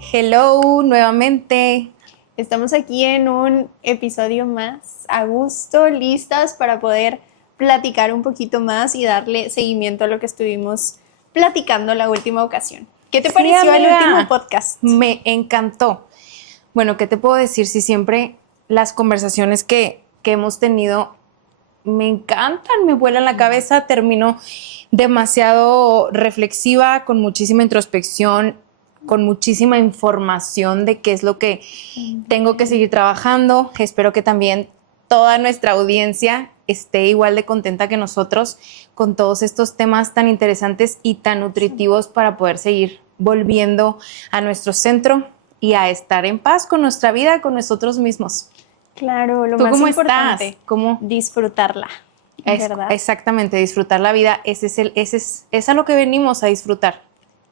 Hello, nuevamente. Estamos aquí en un episodio más a gusto, listas para poder platicar un poquito más y darle seguimiento a lo que estuvimos platicando la última ocasión. ¿Qué te Sí, pareció el amiga, último podcast? me encantó. Bueno, ¿qué te puedo decir? Si siempre las conversaciones que hemos tenido me encantan, me vuelan la cabeza, termino demasiado reflexiva, con muchísima introspección, con muchísima información de qué es lo que tengo que seguir trabajando. Espero que también toda nuestra audiencia esté igual de contenta que nosotros con todos estos temas tan interesantes y tan nutritivos para poder seguir volviendo a nuestro centro y a estar en paz con nuestra vida, con nosotros mismos. Claro, lo ¿Tú más cómo importante, estás? ¿Cómo? disfrutarla, ¿verdad? Exactamente, disfrutar la vida. Es a lo que venimos a disfrutar.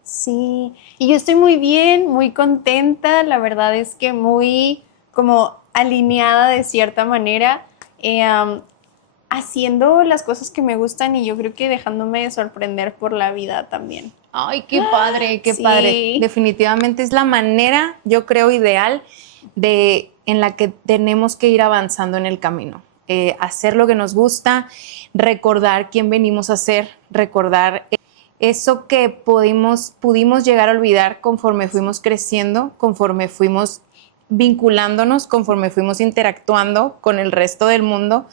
Sí, y yo estoy muy bien, muy contenta, la verdad es que muy como alineada de cierta manera, haciendo las cosas que me gustan y yo creo que dejándome sorprender por la vida también. Ay, qué padre, qué padre. Sí. Definitivamente es la manera, yo creo, ideal en la que tenemos que ir avanzando en el camino. Hacer lo que nos gusta, recordar quién venimos a ser, recordar eso que pudimos llegar a olvidar conforme fuimos creciendo, conforme fuimos vinculándonos, conforme fuimos interactuando con el resto del mundo.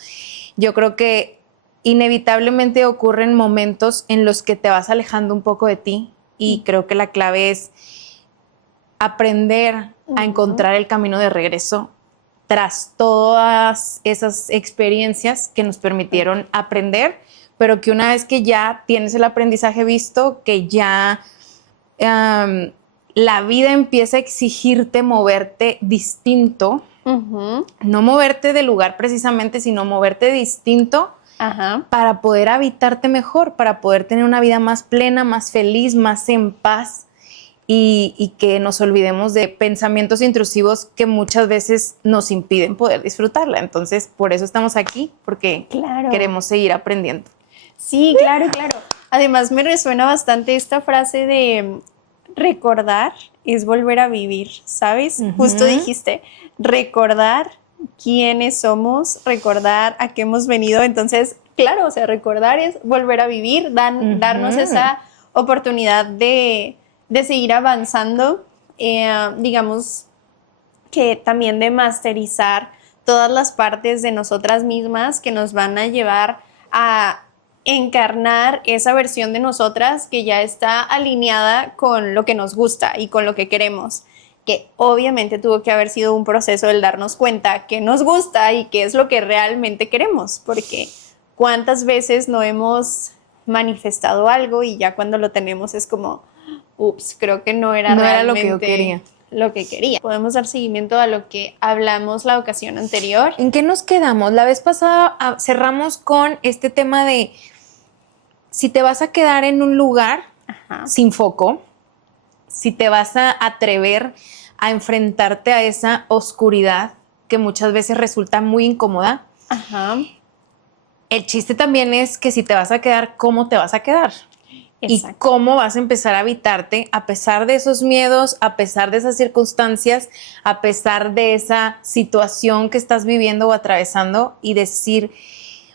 Yo creo que inevitablemente ocurren momentos en los que te vas alejando un poco de ti y creo que la clave es aprender a encontrar el camino de regreso tras todas esas experiencias que nos permitieron aprender, pero que una vez que ya tienes el aprendizaje visto, que ya la vida empieza a exigirte moverte distinto, no moverte de lugar precisamente, sino moverte distinto. Ajá. Para poder habitarte mejor, para poder tener una vida más plena, más feliz, más en paz y que nos olvidemos de pensamientos intrusivos que muchas veces nos impiden poder disfrutarla. Entonces, por eso estamos aquí, porque Claro. queremos seguir aprendiendo. Sí, claro, claro. Además me resuena bastante esta frase de recordar es volver a vivir, ¿sabes? Justo dijiste, recordar quiénes somos, recordar a qué hemos venido. Entonces, claro, o sea, recordar es volver a vivir, darnos esa oportunidad de seguir avanzando, digamos que también de masterizar todas las partes de nosotras mismas que nos van a llevar a encarnar esa versión de nosotras que ya está alineada con lo que nos gusta y con lo que queremos, que obviamente tuvo que haber sido un proceso el darnos cuenta que nos gusta y qué es lo que realmente queremos, porque cuántas veces no hemos manifestado algo y ya cuando lo tenemos es como, ups, creo que no era realmente lo que yo quería. Lo que quería. Podemos dar seguimiento a lo que hablamos la ocasión anterior. ¿En qué nos quedamos? La vez pasada cerramos con este tema de si te vas a quedar en un lugar sin foco, si te vas a atrever a enfrentarte a esa oscuridad que muchas veces resulta muy incómoda. El chiste también es que si te vas a quedar, ¿cómo te vas a quedar? Exacto. Y cómo vas a empezar a habitarte a pesar de esos miedos, a pesar de esas circunstancias, a pesar de esa situación que estás viviendo o atravesando y decir,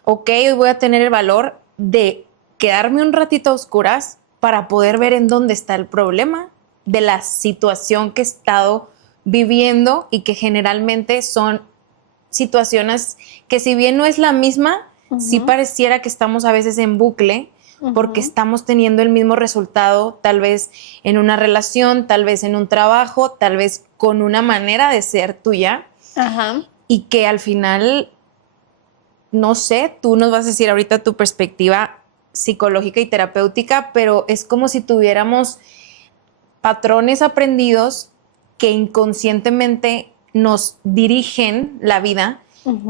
ok, hoy voy a tener el valor de quedarme un ratito a oscuras para poder ver en dónde está el problema de la situación que he estado viviendo y que generalmente son situaciones que si bien no es la misma, sí pareciera que estamos a veces en bucle porque estamos teniendo el mismo resultado, tal vez en una relación, tal vez en un trabajo, tal vez con una manera de ser tuya y que al final, no sé, tú nos vas a decir ahorita tu perspectiva psicológica y terapéutica, pero es como si tuviéramos patrones aprendidos que inconscientemente nos dirigen la vida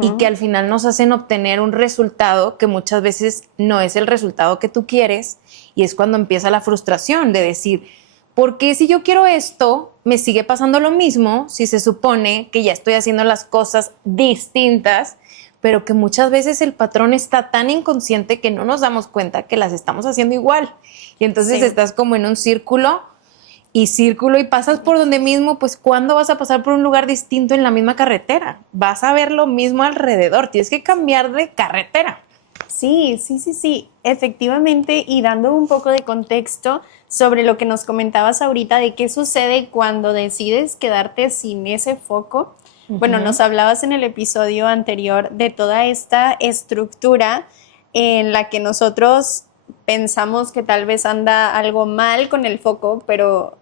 y que al final nos hacen obtener un resultado que muchas veces no es el resultado que tú quieres y es cuando empieza la frustración de decir, ¿por qué si yo quiero esto me sigue pasando lo mismo si se supone que ya estoy haciendo las cosas distintas? Pero que muchas veces el patrón está tan inconsciente que no nos damos cuenta que las estamos haciendo igual. Y entonces estás como en un círculo y círculo y pasas por donde mismo, pues ¿cuándo vas a pasar por un lugar distinto en la misma carretera? Vas a ver lo mismo alrededor, tienes que cambiar de carretera. Sí, efectivamente, y dando un poco de contexto sobre lo que nos comentabas ahorita de qué sucede cuando decides quedarte sin ese foco. Bueno, nos hablabas en el episodio anterior de toda esta estructura en la que nosotros pensamos que tal vez anda algo mal con el foco, pero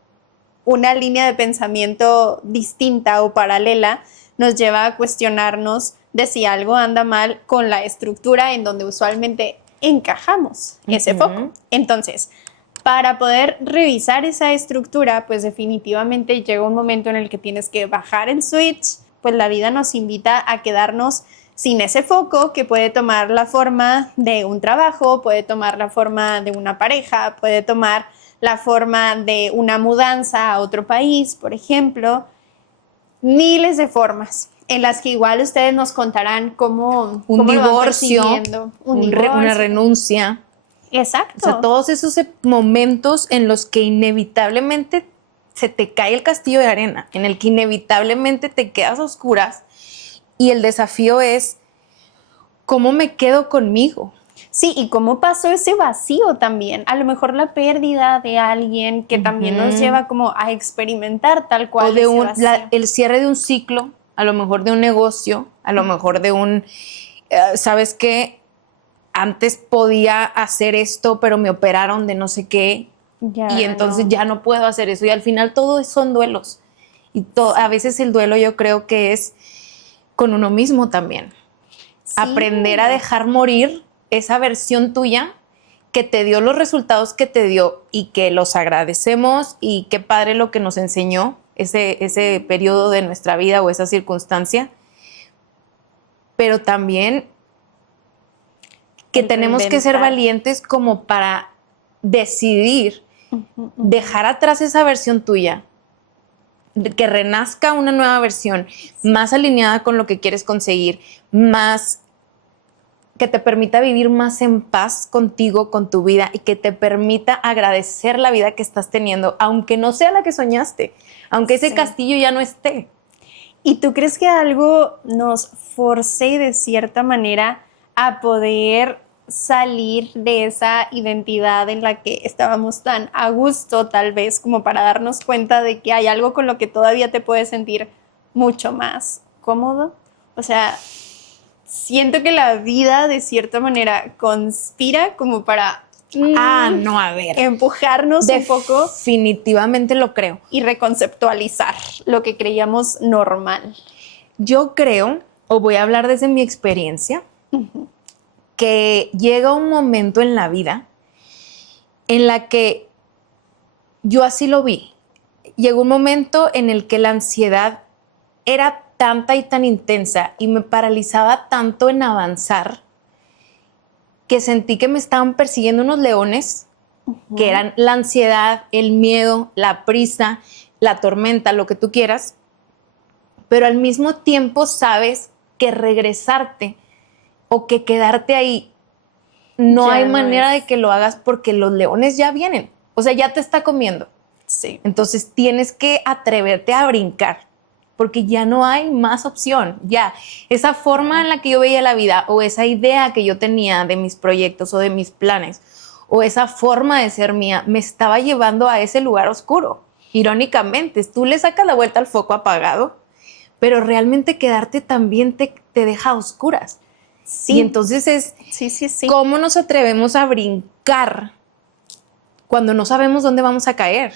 una línea de pensamiento distinta o paralela nos lleva a cuestionarnos de si algo anda mal con la estructura en donde usualmente encajamos ese foco. Entonces, para poder revisar esa estructura, pues definitivamente llega un momento en el que tienes que bajar el switch, pues la vida nos invita a quedarnos sin ese foco que puede tomar la forma de un trabajo, puede tomar la forma de una pareja, puede tomar la forma de una mudanza a otro país, por ejemplo, miles de formas en las que igual ustedes nos contarán cómo un divorcio, una renuncia. Exacto. O sea, todos esos momentos en los que inevitablemente se te cae el castillo de arena, en el que inevitablemente te quedas a oscuras y el desafío es ¿cómo me quedo conmigo? Sí, y cómo pasó ese vacío también. A lo mejor la pérdida de alguien que también nos lleva como a experimentar tal cual. O de el cierre de un ciclo, a lo mejor de un negocio, a lo mejor de un, ¿sabes qué? Antes podía hacer esto, pero me operaron de no sé qué. Y entonces ya no puedo hacer eso. Y al final todo son duelos. Y a veces el duelo yo creo que es con uno mismo también. Sí. Aprender a dejar morir esa versión tuya que te dio los resultados que te dio y que los agradecemos y qué padre lo que nos enseñó ese periodo de nuestra vida o esa circunstancia. Pero también que tenemos que ser valientes como para decidir dejar atrás esa versión tuya, que renazca una nueva versión más alineada con lo que quieres conseguir, más que te permita vivir más en paz contigo, con tu vida y que te permita agradecer la vida que estás teniendo, aunque no sea la que soñaste, aunque ese castillo ya no esté. ¿Y tú crees que algo nos force de cierta manera a poder salir de esa identidad en la que estábamos tan a gusto, tal vez, como para darnos cuenta de que hay algo con lo que todavía te puedes sentir mucho más cómodo? O sea, siento que la vida de cierta manera conspira como para empujarnos un poco. Definitivamente lo creo. Y reconceptualizar lo que creíamos normal. Yo creo, o voy a hablar desde mi experiencia, que llega un momento en la vida en la que yo así lo vi. Llegó un momento en el que la ansiedad era tanta y tan intensa y me paralizaba tanto en avanzar que sentí que me estaban persiguiendo unos leones que eran la ansiedad, el miedo, la prisa, la tormenta, lo que tú quieras, pero al mismo tiempo sabes que regresarte o que quedarte ahí no hay manera de que lo hagas porque los leones ya vienen, o sea, ya te está comiendo. Sí. Entonces tienes que atreverte a brincar porque ya no hay más opción. Ya, esa forma en la que yo veía la vida o esa idea que yo tenía de mis proyectos o de mis planes o esa forma de ser mía me estaba llevando a ese lugar oscuro. Irónicamente, tú le sacas la vuelta al foco apagado, pero realmente quedarte también te deja a oscuras. Sí. Y entonces es cómo nos atrevemos a brincar cuando no sabemos dónde vamos a caer.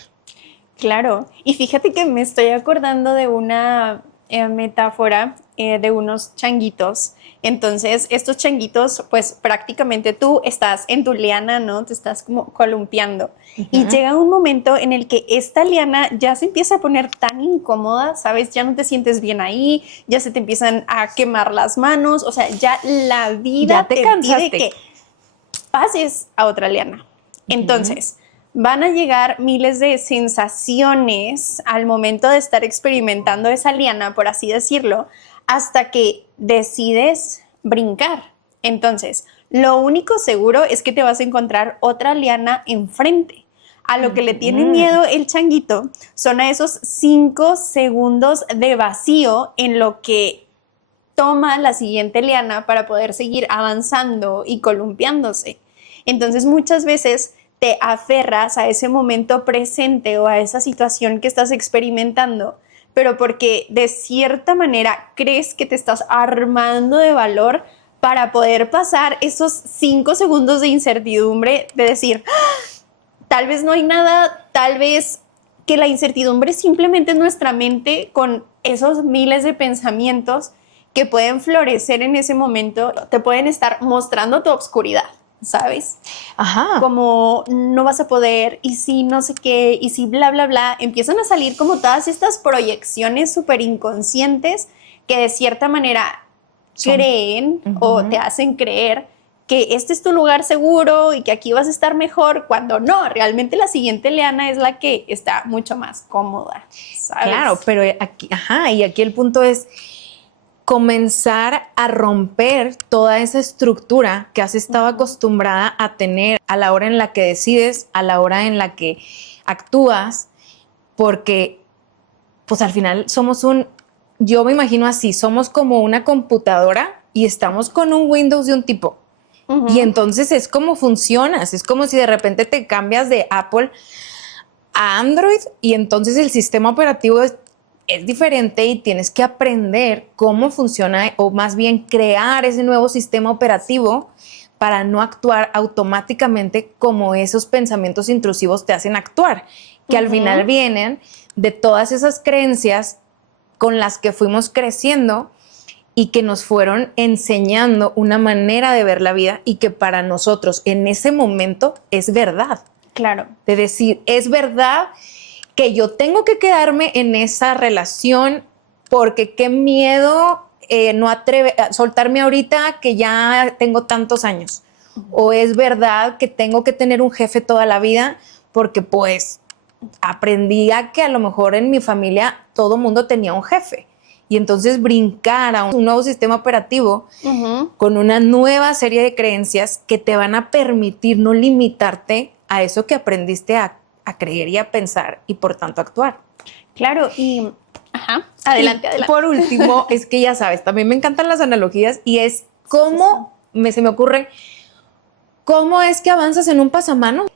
Claro, y fíjate que me estoy acordando de una metáfora de unos changuitos. Entonces, estos changuitos, pues prácticamente tú estás en tu liana, ¿no? Te estás como columpiando. Y llega un momento en el que esta liana ya se empieza a poner tan incómoda, ¿sabes? Ya no te sientes bien ahí, ya se te empiezan a quemar las manos, o sea, ya la vida ya te cansaste. pide que pases a otra liana. Entonces, van a llegar miles de sensaciones al momento de estar experimentando esa liana, por así decirlo, hasta que decides brincar. Entonces, lo único seguro es que te vas a encontrar otra liana enfrente. A lo que le tiene miedo el changuito son a esos 5 segundos de vacío en lo que toma la siguiente liana para poder seguir avanzando y columpiándose. Entonces muchas veces te aferras a ese momento presente o a esa situación que estás experimentando, pero porque de cierta manera crees que te estás armando de valor para poder pasar esos 5 segundos de incertidumbre, de decir, ¡ah! Tal vez no hay nada, tal vez que la incertidumbre simplemente es nuestra mente con esos miles de pensamientos que pueden florecer en ese momento, te pueden estar mostrando tu obscuridad, ¿sabes? Ajá. Como no vas a poder, y si no sé qué, y si bla, bla, bla. Empiezan a salir como todas estas proyecciones súper inconscientes que de cierta manera creen o te hacen creer que este es tu lugar seguro y que aquí vas a estar mejor, cuando no, realmente la siguiente liana es la que está mucho más cómoda, ¿sabes? Claro, pero aquí, y aquí el punto es comenzar a romper toda esa estructura que has estado acostumbrada a tener a la hora en la que decides, a la hora en la que actúas, porque pues al final yo me imagino así, somos como una computadora y estamos con un Windows de un tipo. Y entonces es como funcionas, es como si de repente te cambias de Apple a Android y entonces el sistema operativo es diferente y tienes que aprender cómo funciona o más bien crear ese nuevo sistema operativo para no actuar automáticamente como esos pensamientos intrusivos te hacen actuar, que al final vienen de todas esas creencias con las que fuimos creciendo y que nos fueron enseñando una manera de ver la vida y que para nosotros en ese momento es verdad. Claro. De decir, es verdad que yo tengo que quedarme en esa relación porque qué miedo soltarme ahorita que ya tengo tantos años. O es verdad que tengo que tener un jefe toda la vida porque pues aprendí a que a lo mejor en mi familia todo mundo tenía un jefe. Y entonces brincar a un nuevo sistema operativo con una nueva serie de creencias que te van a permitir no limitarte a eso que aprendiste a creer y a pensar y por tanto actuar. Claro, adelante. Por último, es que ya sabes, también me encantan las analogías y es cómo se me ocurre, cómo es que avanzas en un pasamanos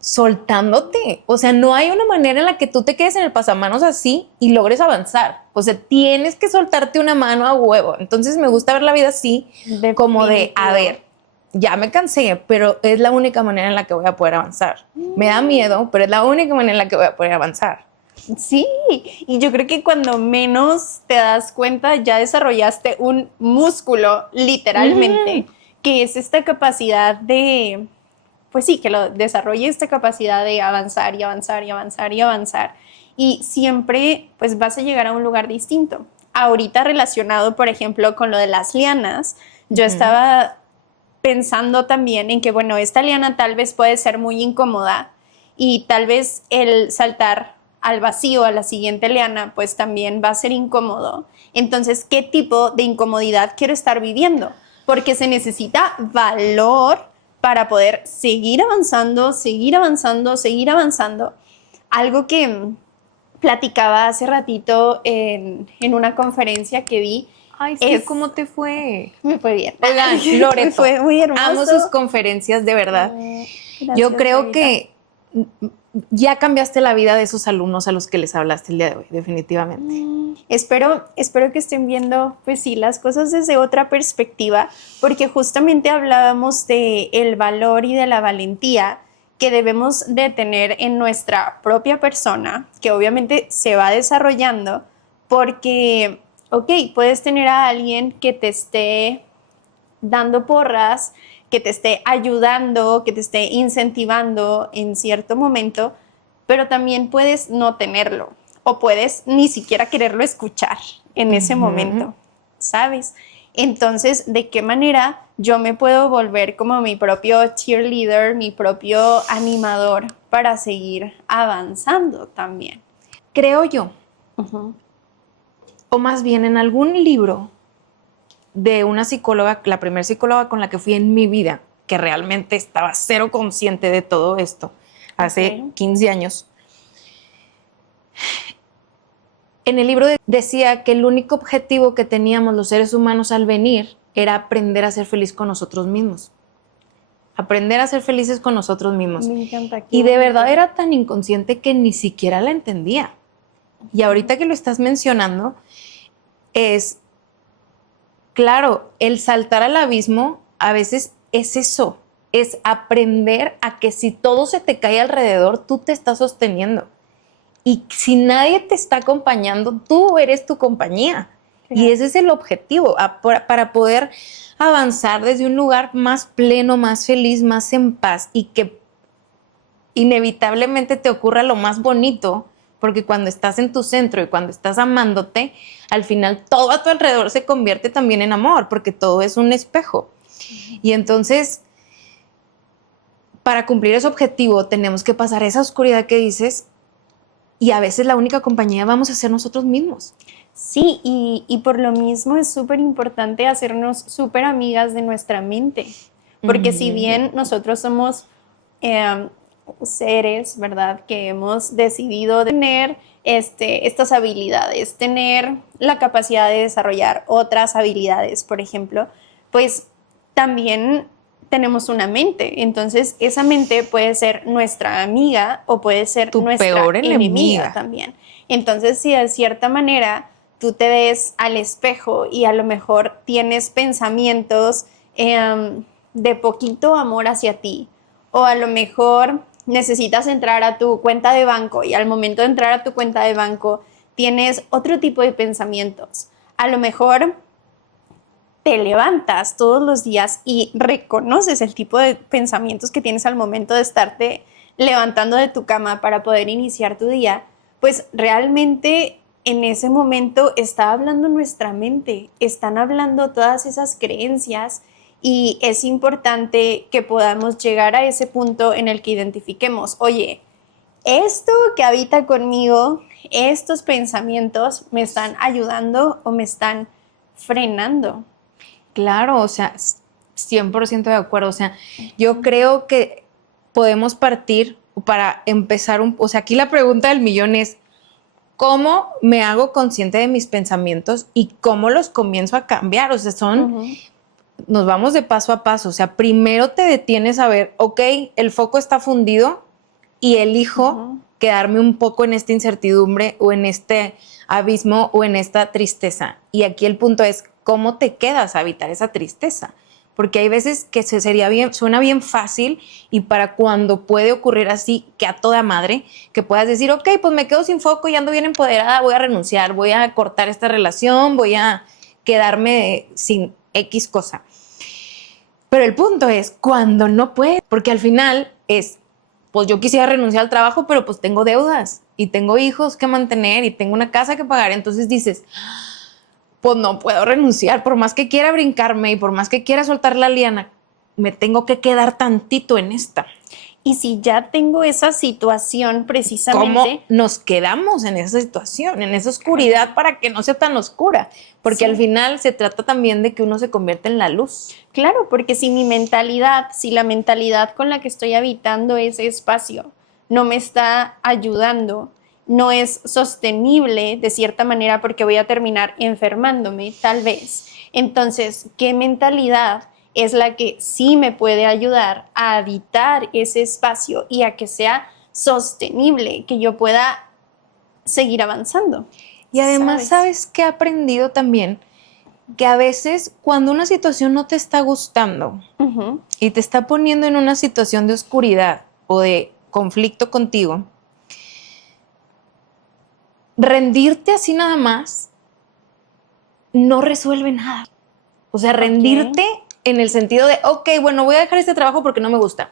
soltándote. O sea, no hay una manera en la que tú te quedes en el pasamanos así y logres avanzar. O sea, tienes que soltarte una mano a huevo. Entonces me gusta ver la vida así, como de, a ver, ya me cansé, pero es la única manera en la que voy a poder avanzar. Me da miedo, pero es la única manera en la que voy a poder avanzar. Sí, y yo creo que cuando menos te das cuenta ya desarrollaste un músculo, literalmente, que es esta capacidad de, pues sí, que lo desarrolle esta capacidad de avanzar y avanzar y avanzar y avanzar. Y siempre pues vas a llegar a un lugar distinto. Ahorita relacionado, por ejemplo, con lo de las lianas, yo estaba pensando también en que, bueno, esta liana tal vez puede ser muy incómoda y tal vez el saltar al vacío, a la siguiente liana, pues también va a ser incómodo. Entonces, ¿qué tipo de incomodidad quiero estar viviendo? Porque se necesita valor para poder seguir avanzando, seguir avanzando, seguir avanzando. Algo que platicaba hace ratito en una conferencia que vi. Ay, sí, ¿cómo te fue? Me fue bien. Oigan, Loreto, me fue muy hermoso. Amo sus conferencias, de verdad. Gracias, yo creo Lorita. que ya cambiaste la vida de esos alumnos a los que les hablaste el día de hoy, definitivamente. Espero que estén viendo, pues sí, las cosas desde otra perspectiva, porque justamente hablábamos de el valor y de la valentía que debemos de tener en nuestra propia persona, que obviamente se va desarrollando, porque, ok, puedes tener a alguien que te esté dando porras, que te esté ayudando, que te esté incentivando en cierto momento, pero también puedes no tenerlo o puedes ni siquiera quererlo escuchar en ese momento, ¿sabes? Entonces, ¿de qué manera yo me puedo volver como mi propio cheerleader, mi propio animador para seguir avanzando también? Creo yo, o más bien en algún libro de una psicóloga, la primera psicóloga con la que fui en mi vida, que realmente estaba cero consciente de todo esto, hace 15 años. En el libro decía que el único objetivo que teníamos los seres humanos al venir era aprender a ser feliz con nosotros mismos. Aprender a ser felices con nosotros mismos. Me encanta. Y de verdad era tan inconsciente que ni siquiera la entendía. Y ahorita que lo estás mencionando, es, claro, el saltar al abismo a veces es eso, es aprender a que si todo se te cae alrededor, tú te estás sosteniendo. Y si nadie te está acompañando, tú eres tu compañía. Claro. Y ese es el objetivo, para poder avanzar desde un lugar más pleno, más feliz, más en paz, y que inevitablemente te ocurra lo más bonito, porque cuando estás en tu centro y cuando estás amándote, al final todo a tu alrededor se convierte también en amor, porque todo es un espejo. Y entonces, para cumplir ese objetivo, tenemos que pasar esa oscuridad que dices, y a veces la única compañía vamos a ser nosotros mismos. Sí, y por lo mismo es súper importante hacernos súper amigas de nuestra mente, porque si bien nosotros somos seres, ¿verdad?, que hemos decidido tener estas habilidades, tener la capacidad de desarrollar otras habilidades, por ejemplo, pues también tenemos una mente. Entonces, esa mente puede ser nuestra amiga o puede ser nuestra peor enemiga también. Entonces, si de cierta manera tú te ves al espejo y a lo mejor tienes pensamientos de poquito amor hacia ti, o a lo mejor necesitas entrar a tu cuenta de banco y al momento de entrar a tu cuenta de banco tienes otro tipo de pensamientos. A lo mejor te levantas todos los días y reconoces el tipo de pensamientos que tienes al momento de estarte levantando de tu cama para poder iniciar tu día, pues realmente en ese momento está hablando nuestra mente, están hablando todas esas creencias, y es importante que podamos llegar a ese punto en el que identifiquemos, oye, esto que habita conmigo, estos pensamientos me están ayudando o me están frenando. Claro, o sea, 100% de acuerdo. O sea, yo creo que podemos partir para empezar o sea, aquí la pregunta del millón es, ¿cómo me hago consciente de mis pensamientos y cómo los comienzo a cambiar? O sea, nos vamos de paso a paso. O sea, primero te detienes a ver, ok, el foco está fundido y elijo quedarme un poco en esta incertidumbre o en este abismo o en esta tristeza. Y aquí el punto es, ¿cómo te quedas a habitar esa tristeza? Porque hay veces que suena bien fácil, y para cuando puede ocurrir así, que a toda madre, que puedas decir, ok, pues me quedo sin foco y ando bien empoderada, voy a renunciar, voy a cortar esta relación, voy a quedarme sin X cosa. Pero el punto es cuando no puedes, porque al final es, pues yo quisiera renunciar al trabajo, pero pues tengo deudas y tengo hijos que mantener y tengo una casa que pagar. Entonces dices, pues no puedo renunciar, por más que quiera brincarme y por más que quiera soltar la liana, me tengo que quedar tantito en esta. Y si ya tengo esa situación precisamente... ¿Cómo nos quedamos en esa situación, en esa oscuridad para que no sea tan oscura? Porque al final se trata también de que uno se convierta en la luz. Claro, porque si la mentalidad con la que estoy habitando ese espacio no me está ayudando, no es sostenible de cierta manera, porque voy a terminar enfermándome, tal vez. Entonces, ¿qué mentalidad es la que sí me puede ayudar a habitar ese espacio y a que sea sostenible, que yo pueda seguir avanzando? Y además, ¿sabes qué he aprendido también? Que a veces cuando una situación no te está gustando y te está poniendo en una situación de oscuridad o de conflicto contigo, rendirte así nada más no resuelve nada. O sea, rendirte en el sentido de, ok, bueno, voy a dejar este trabajo porque no me gusta.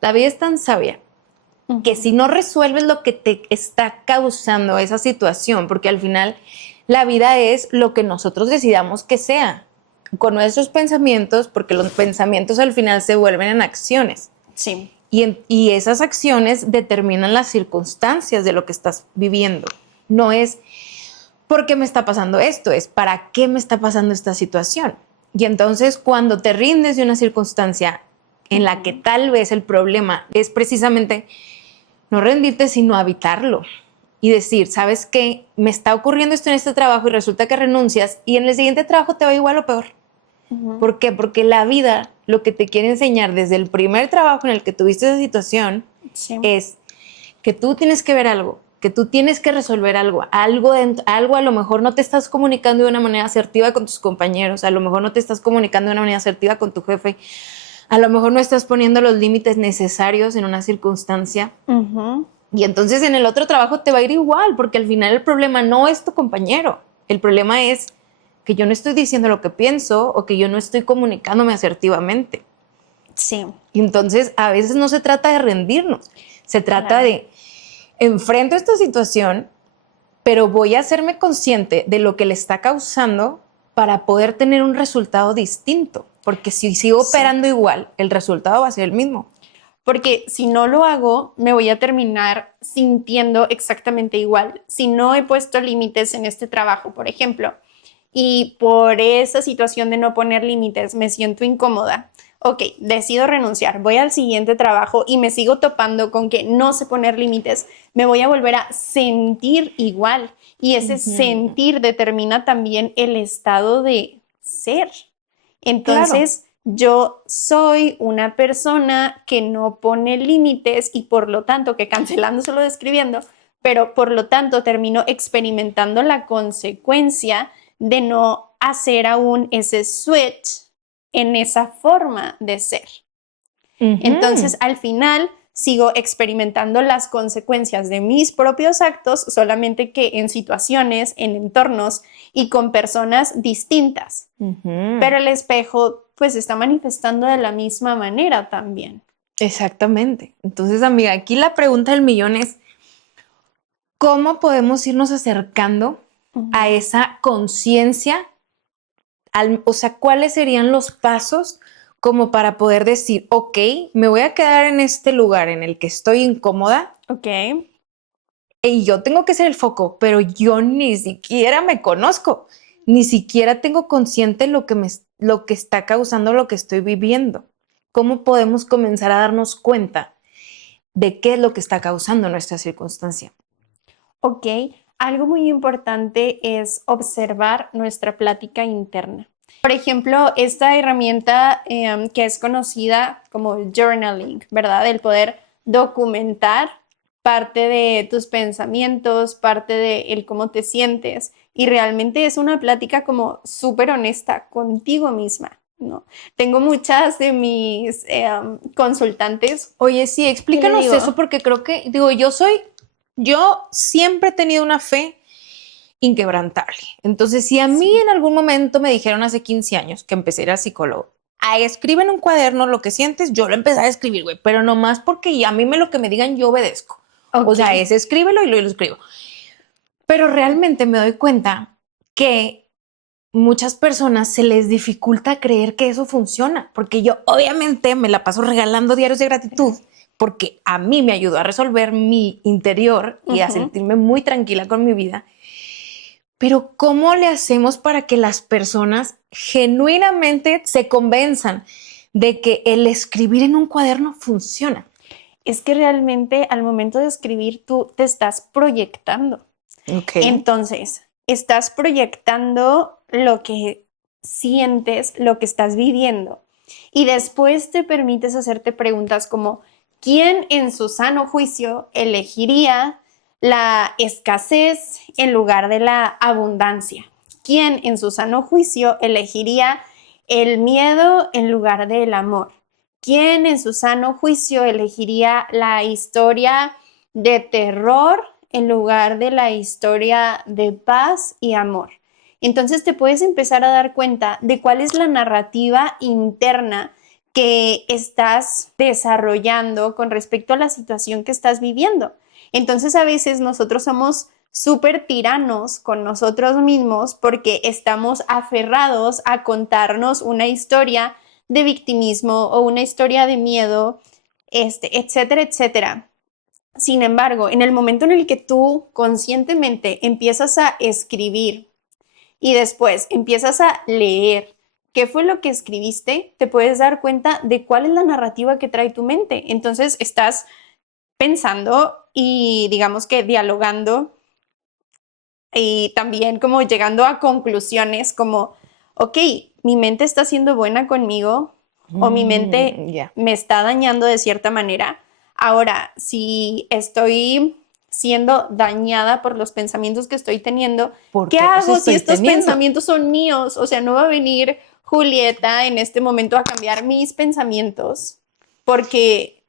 La vida es tan sabia que si no resuelves lo que te está causando esa situación, porque al final la vida es lo que nosotros decidamos que sea, con nuestros pensamientos, porque los pensamientos al final se vuelven en acciones. Sí. Y esas acciones determinan las circunstancias de lo que estás viviendo. No es ¿por qué me está pasando esto? Es ¿para qué me está pasando esta situación? Y entonces cuando te rindes de una circunstancia en la que tal vez el problema es precisamente no rendirte, sino habitarlo. Y decir, ¿sabes qué? Me está ocurriendo esto en este trabajo y resulta que renuncias y en el siguiente trabajo te va igual o peor. ¿Por qué? Porque la vida lo que te quiere enseñar desde el primer trabajo en el que tuviste esa situación es que tú tienes que ver algo, que tú tienes que resolver algo a lo mejor no te estás comunicando de una manera asertiva con tus compañeros, a lo mejor no te estás comunicando de una manera asertiva con tu jefe, a lo mejor no estás poniendo los límites necesarios en una circunstancia. Y entonces en el otro trabajo te va a ir igual, porque al final el problema no es tu compañero. El problema es que yo no estoy diciendo lo que pienso o que yo no estoy comunicándome asertivamente. Sí. Y entonces a veces no se trata de rendirnos, se trata de enfrento esta situación, pero voy a hacerme consciente de lo que le está causando para poder tener un resultado distinto. Porque si sigo operando igual, el resultado va a ser el mismo. Porque si no lo hago, me voy a terminar sintiendo exactamente igual. Si no he puesto límites en este trabajo, por ejemplo, y por esa situación de no poner límites me siento incómoda, ok, decido renunciar, voy al siguiente trabajo y me sigo topando con que no sé poner límites, me voy a volver a sentir igual. Y ese sentir determina también el estado de ser. Entonces, yo soy una persona que no pone límites y por lo tanto, que cancelando solo describiendo, pero por lo tanto termino experimentando la consecuencia de no hacer aún ese switch en esa forma de ser. Entonces, al final, sigo experimentando las consecuencias de mis propios actos, solamente que en situaciones, en entornos y con personas distintas. Pero el espejo, pues, está manifestando de la misma manera también. Exactamente. Entonces, amiga, aquí la pregunta del millón es, ¿cómo podemos irnos acercando a esa conciencia? O sea, ¿cuáles serían los pasos como para poder decir, ok, me voy a quedar en este lugar en el que estoy incómoda? Ok. Y yo tengo que ser el foco, pero yo ni siquiera me conozco, ni siquiera tengo consciente lo que está causando lo que estoy viviendo. ¿Cómo podemos comenzar a darnos cuenta de qué es lo que está causando nuestra circunstancia? Ok, algo muy importante es observar nuestra plática interna. Por ejemplo, esta herramienta que es conocida como journaling, ¿verdad? El poder documentar parte de tus pensamientos, parte de el cómo te sientes. Y realmente es una plática como súper honesta contigo misma, ¿no? Tengo muchas de mis consultantes. Oye, sí, explícanos eso porque creo que, yo siempre he tenido una fe inquebrantable. Entonces, si a mí en algún momento me dijeron hace 15 años que empecé a ir a psicólogo, escribe en un cuaderno lo que sientes, yo lo empecé a escribir, güey, pero nomás porque a mí lo que me digan yo obedezco. O sea, escríbelo y lo escribo. Pero realmente me doy cuenta que muchas personas se les dificulta creer que eso funciona, porque yo obviamente me la paso regalando diarios de gratitud porque a mí me ayudó a resolver mi interior y a sentirme muy tranquila con mi vida. Pero ¿cómo le hacemos para que las personas genuinamente se convenzan de que el escribir en un cuaderno funciona? Es que realmente al momento de escribir tú te estás proyectando. Entonces, estás proyectando lo que sientes, lo que estás viviendo. Y después te permites hacerte preguntas como, ¿quién en su sano juicio elegiría la escasez en lugar de la abundancia? ¿Quién en su sano juicio elegiría el miedo en lugar del amor? ¿Quién en su sano juicio elegiría la historia de terror en lugar de la historia de paz y amor? Entonces te puedes empezar a dar cuenta de cuál es la narrativa interna que estás desarrollando con respecto a la situación que estás viviendo. Entonces a veces nosotros somos súper tiranos con nosotros mismos porque estamos aferrados a contarnos una historia de victimismo o una historia de miedo, etcétera, etcétera. Sin embargo, en el momento en el que tú conscientemente empiezas a escribir y después empiezas a leer qué fue lo que escribiste, te puedes dar cuenta de cuál es la narrativa que trae tu mente. Entonces estás pensando y digamos que dialogando y también como llegando a conclusiones como, ok, mi mente está siendo buena conmigo o mi mente me está dañando de cierta manera. Ahora, si estoy siendo dañada por los pensamientos que estoy teniendo, ¿qué hago si estos pensamientos son míos? O sea, no va a venir Julieta en este momento a cambiar mis pensamientos porque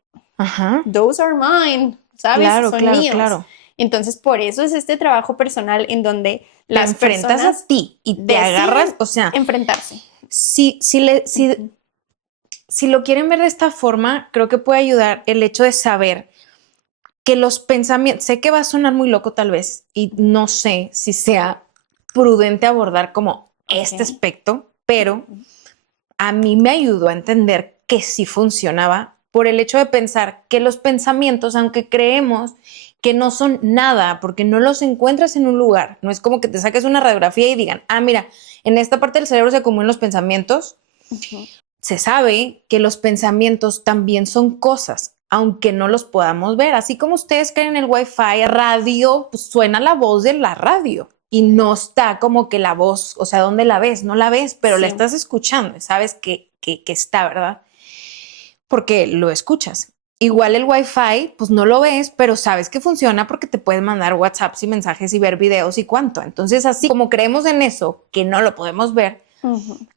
those are mine, ¿sabes? Claro, son claro, míos. claro. Entonces, por eso es este trabajo personal en donde te enfrentas a ti y te agarras, o sea, enfrentarse. Si lo quieren ver de esta forma, creo que puede ayudar el hecho de saber que los pensamientos, sé que va a sonar muy loco tal vez, y no sé si sea prudente abordar como este aspecto, pero a mí me ayudó a entender que sí funcionaba por el hecho de pensar que los pensamientos, aunque creemos que no son nada, porque no los encuentras en un lugar, no es como que te saques una radiografía y digan, mira, en esta parte del cerebro se acumulan los pensamientos. Se sabe que los pensamientos también son cosas, aunque no los podamos ver. Así como ustedes creen en el Wi-Fi, radio, pues suena la voz de la radio y no está como que la voz, o sea, ¿dónde la ves? No la ves, pero la estás escuchando, sabes que está, ¿verdad? Porque lo escuchas. Igual el Wi-Fi, pues no lo ves, pero sabes que funciona porque te puedes mandar WhatsApps y mensajes y ver videos y cuánto. Entonces, así como creemos en eso, que no lo podemos ver,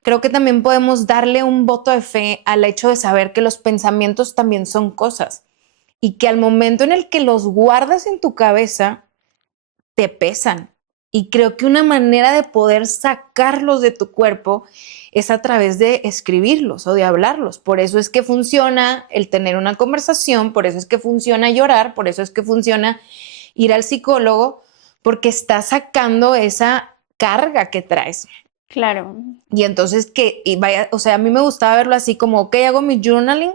creo que también podemos darle un voto de fe al hecho de saber que los pensamientos también son cosas y que al momento en el que los guardas en tu cabeza, te pesan. Y creo que una manera de poder sacarlos de tu cuerpo es a través de escribirlos o de hablarlos. Por eso es que funciona el tener una conversación, por eso es que funciona llorar, por eso es que funciona ir al psicólogo, porque estás sacando esa carga que traes. Claro. Y entonces o sea, a mí me gustaba verlo así como, ok, hago mi journaling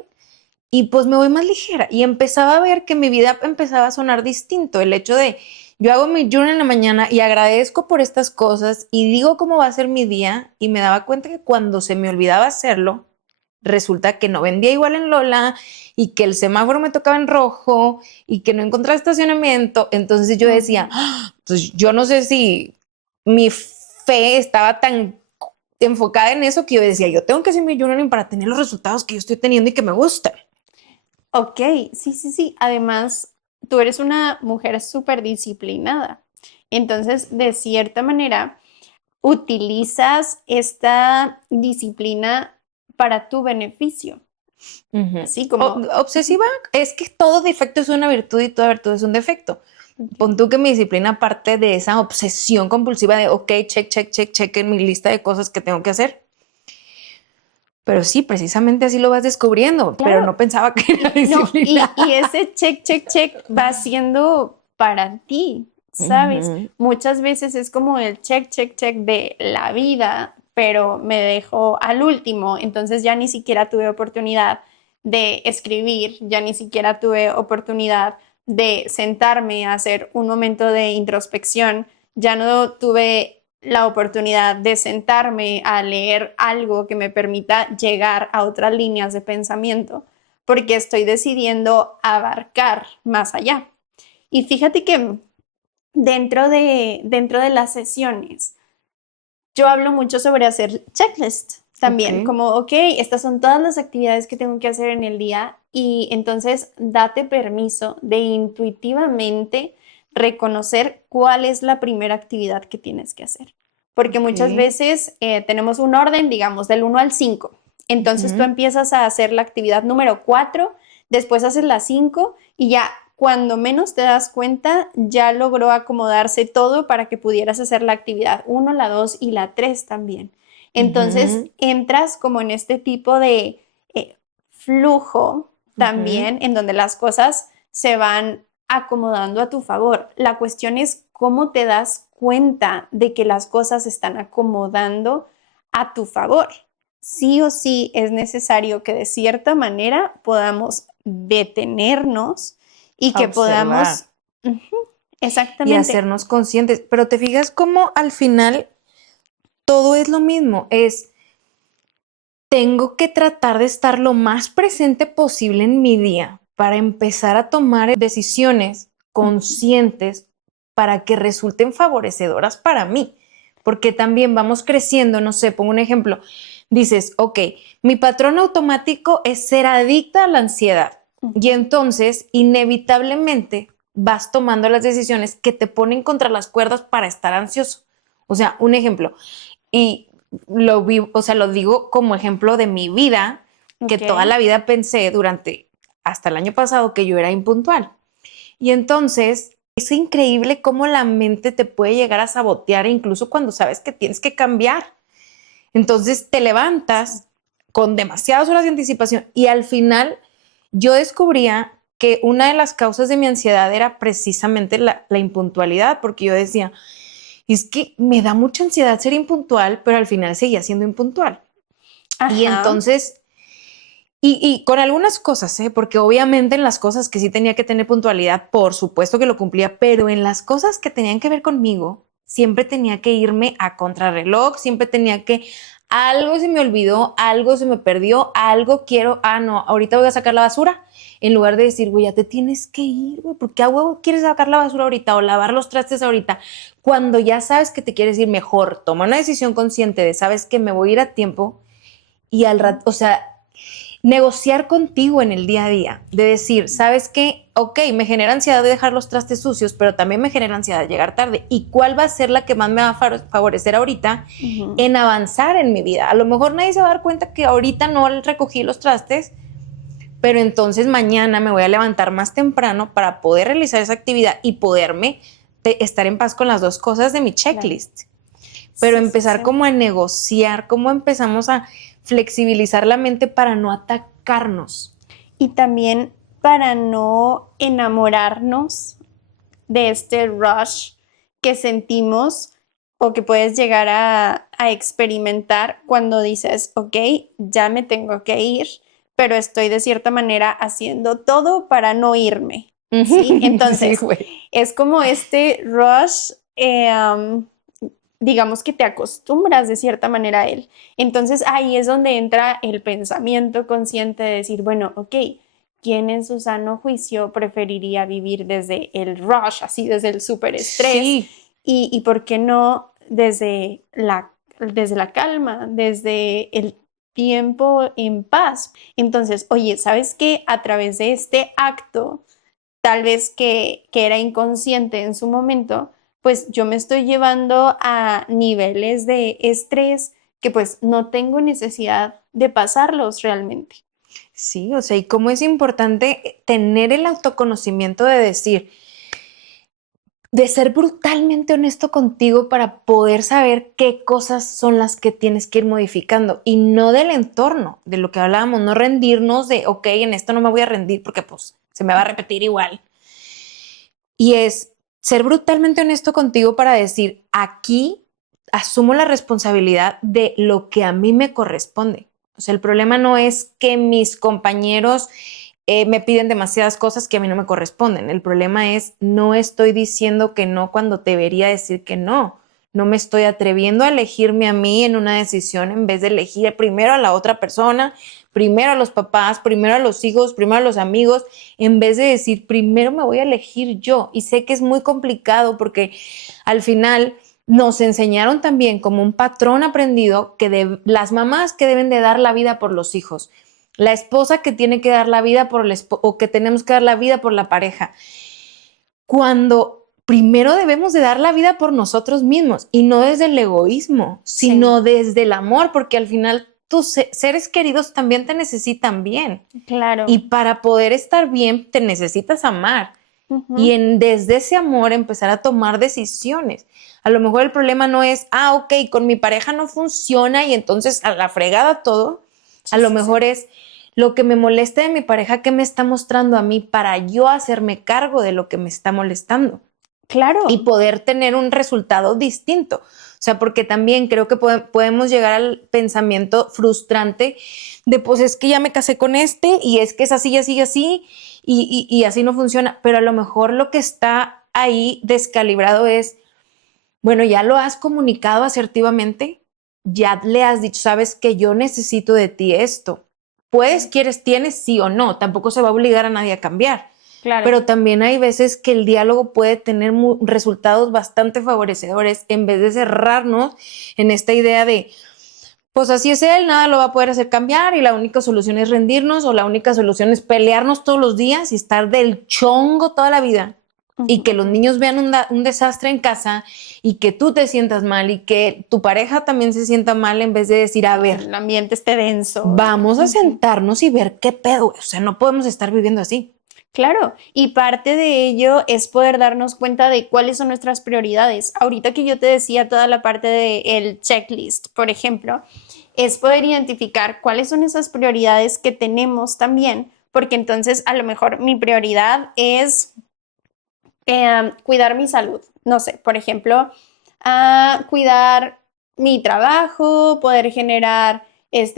y pues me voy más ligera. Y empezaba a ver que mi vida empezaba a sonar distinto. El hecho de, yo hago mi journal en la mañana y agradezco por estas cosas y digo cómo va a ser mi día y me daba cuenta que cuando se me olvidaba hacerlo, resulta que no vendía igual en Lola y que el semáforo me tocaba en rojo y que no encontraba estacionamiento. Entonces yo decía, pues yo no sé si mi fe estaba tan enfocada en eso que yo decía, yo tengo que hacer mi journaling para tener los resultados que yo estoy teniendo y que me gustan. Ok, sí. Además, tú eres una mujer súper disciplinada. Entonces, de cierta manera, utilizas esta disciplina para tu beneficio. Así como obsesiva, es que todo defecto es una virtud y toda virtud es un defecto. Pon tú que mi disciplina parte de esa obsesión compulsiva de, ok, check en mi lista de cosas que tengo que hacer. Pero sí, precisamente así lo vas descubriendo, claro. Pero no pensaba que era disciplina. Y ese check va siendo para ti, ¿sabes? Muchas veces es como el check de la vida, pero me dejó al último, entonces ya ni siquiera tuve oportunidad de escribir, ya ni siquiera tuve oportunidad de sentarme a hacer un momento de introspección, ya no tuve la oportunidad de sentarme a leer algo que me permita llegar a otras líneas de pensamiento, porque estoy decidiendo abarcar más allá. Y fíjate que dentro de las sesiones, yo hablo mucho sobre hacer checklist también, como, ok, estas son todas las actividades que tengo que hacer en el día y entonces date permiso de intuitivamente reconocer cuál es la primera actividad que tienes que hacer. Porque muchas veces tenemos un orden, digamos, del 1 al 5. Entonces tú empiezas a hacer la actividad número 4, después haces la 5 y ya cuando menos te das cuenta ya logró acomodarse todo para que pudieras hacer la actividad 1, la 2 y la 3 también. Entonces entras como en este tipo de flujo también en donde las cosas se van acomodando a tu favor. La cuestión es cómo te das cuenta de que las cosas se están acomodando a tu favor. Sí o sí es necesario que de cierta manera podamos detenernos y que podamos exactamente y hacernos conscientes. Pero te fijas cómo al final todo es lo mismo, es tengo que tratar de estar lo más presente posible en mi día para empezar a tomar decisiones conscientes para que resulten favorecedoras para mí. Porque también vamos creciendo, no sé, pongo un ejemplo. Dices, ok, mi patrón automático es ser adicta a la ansiedad. Y entonces, inevitablemente, vas tomando las decisiones que te ponen contra las cuerdas para estar ansioso. O sea, un ejemplo. Y lo digo como ejemplo de mi vida, que toda la vida pensé hasta el año pasado que yo era impuntual. Y entonces es increíble cómo la mente te puede llegar a sabotear incluso cuando sabes que tienes que cambiar. Entonces te levantas con demasiadas horas de anticipación y al final yo descubría que una de las causas de mi ansiedad era precisamente la impuntualidad, porque yo decía, es que me da mucha ansiedad ser impuntual, pero al final seguía siendo impuntual. Ajá. Y entonces, y con algunas cosas, porque obviamente en las cosas que sí tenía que tener puntualidad, por supuesto que lo cumplía, pero en las cosas que tenían que ver conmigo, siempre tenía que irme a contrarreloj, siempre tenía que, algo se me olvidó, algo se me perdió, algo quiero, no, ahorita voy a sacar la basura, en lugar de decir, güey, ya te tienes que ir, güey, ¿por qué a huevo quieres sacar la basura ahorita o lavar los trastes ahorita? Cuando ya sabes que te quieres ir, mejor toma una decisión consciente de, sabes que me voy a ir a tiempo y al rato, o sea, negociar contigo en el día a día, de decir, ¿sabes qué? Ok, me genera ansiedad de dejar los trastes sucios, pero también me genera ansiedad de llegar tarde. ¿Y cuál va a ser la que más me va a favorecer ahorita en avanzar en mi vida? A lo mejor nadie se va a dar cuenta que ahorita no recogí los trastes, pero entonces mañana me voy a levantar más temprano para poder realizar esa actividad y poderme estar en paz con las dos cosas de mi checklist. Claro. Pero empezar como a negociar, cómo empezamos a flexibilizar la mente para no atacarnos. Y también para no enamorarnos de este rush que sentimos o que puedes llegar a experimentar cuando dices, ok, ya me tengo que ir, pero estoy de cierta manera haciendo todo para no irme. ¿Sí? Entonces, sí, es como este rush, digamos que te acostumbras de cierta manera a él. Entonces ahí es donde entra el pensamiento consciente de decir, bueno, ok, ¿quién en su sano juicio preferiría vivir desde el rush, así desde el súper estrés? Sí. Y por qué no desde la calma, desde el tiempo en paz? Entonces, oye, ¿sabes qué? A través de este acto, tal vez que era inconsciente en su momento, pues yo me estoy llevando a niveles de estrés que pues no tengo necesidad de pasarlos realmente. Sí, o sea, y cómo es importante tener el autoconocimiento de decir, de ser brutalmente honesto contigo para poder saber qué cosas son las que tienes que ir modificando y no del entorno, de lo que hablábamos, no rendirnos de, ok, en esto no me voy a rendir porque pues se me va a repetir igual. Y es ser brutalmente honesto contigo para decir, aquí asumo la responsabilidad de lo que a mí me corresponde. O sea, el problema no es que mis compañeros me piden demasiadas cosas que a mí no me corresponden. El problema es no estoy diciendo que no cuando debería decir que no. No me estoy atreviendo a elegirme a mí en una decisión en vez de elegir primero a la otra persona, primero a los papás, primero a los hijos, primero a los amigos, en vez de decir primero me voy a elegir yo. Y sé que es muy complicado porque al final nos enseñaron también como un patrón aprendido que las mamás que deben de dar la vida por los hijos, la esposa que tiene que dar la vida por el o que tenemos que dar la vida por la pareja, cuando primero debemos de dar la vida por nosotros mismos y no desde el egoísmo, sino desde el amor, porque al final tus seres queridos también te necesitan bien. Claro. Y para poder estar bien te necesitas amar. Y desde ese amor empezar a tomar decisiones. A lo mejor el problema no es, ok, con mi pareja no funciona y entonces a la fregada todo. A lo mejor es lo que me molesta de mi pareja, ¿qué me está mostrando a mí para yo hacerme cargo de lo que me está molestando? Claro. Y poder tener un resultado distinto. O sea, porque también creo que podemos llegar al pensamiento frustrante de, pues es que ya me casé con este y es que es así, así, así y así no funciona. Pero a lo mejor lo que está ahí descalibrado es, bueno, ya lo has comunicado asertivamente, ya le has dicho, sabes que yo necesito de ti esto. Puedes, quieres, tienes, sí o no. Tampoco se va a obligar a nadie a cambiar. Claro. Pero también hay veces que el diálogo puede tener resultados bastante favorecedores en vez de cerrarnos en esta idea de, pues así es él, nada lo va a poder hacer cambiar y la única solución es rendirnos o la única solución es pelearnos todos los días y estar del chongo toda la vida. Y que los niños vean un desastre en casa y que tú te sientas mal y que tu pareja también se sienta mal en vez de decir, a ver, el ambiente esté denso. Vamos a sentarnos y ver qué pedo. O sea, no podemos estar viviendo así. Claro, y parte de ello es poder darnos cuenta de cuáles son nuestras prioridades. Ahorita que yo te decía toda la parte del checklist, por ejemplo, es poder identificar cuáles son esas prioridades que tenemos también, porque entonces a lo mejor mi prioridad es cuidar mi salud. No sé, por ejemplo, cuidar mi trabajo, poder generar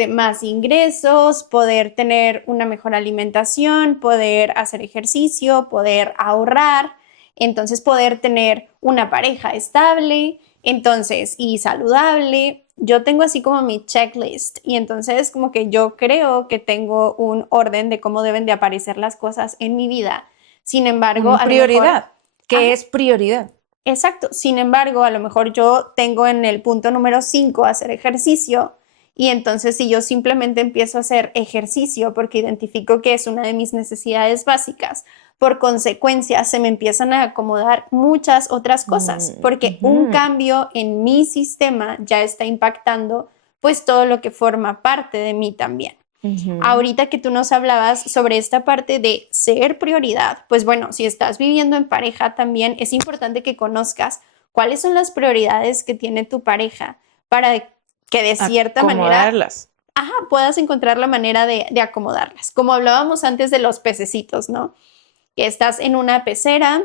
más ingresos, poder tener una mejor alimentación, poder hacer ejercicio, poder ahorrar, entonces poder tener una pareja estable, entonces, y saludable. Yo tengo así como mi checklist y entonces como que yo creo que tengo un orden de cómo deben de aparecer las cosas en mi vida. Sin embargo, Una prioridad. ¿Qué Ajá. es prioridad? Exacto. Sin embargo, a lo mejor yo tengo en el punto número 5 hacer ejercicio y entonces si yo simplemente empiezo a hacer ejercicio porque identifico que es una de mis necesidades básicas, por consecuencia se me empiezan a acomodar muchas otras cosas porque un cambio en mi sistema ya está impactando pues todo lo que forma parte de mí también. Ahorita que tú nos hablabas sobre esta parte de ser prioridad, pues bueno, si estás viviendo en pareja también es importante que conozcas cuáles son las prioridades que tiene tu pareja para que de cierta manera puedas encontrar la manera de acomodarlas. Como hablábamos antes de los pececitos, ¿no? Que estás en una pecera,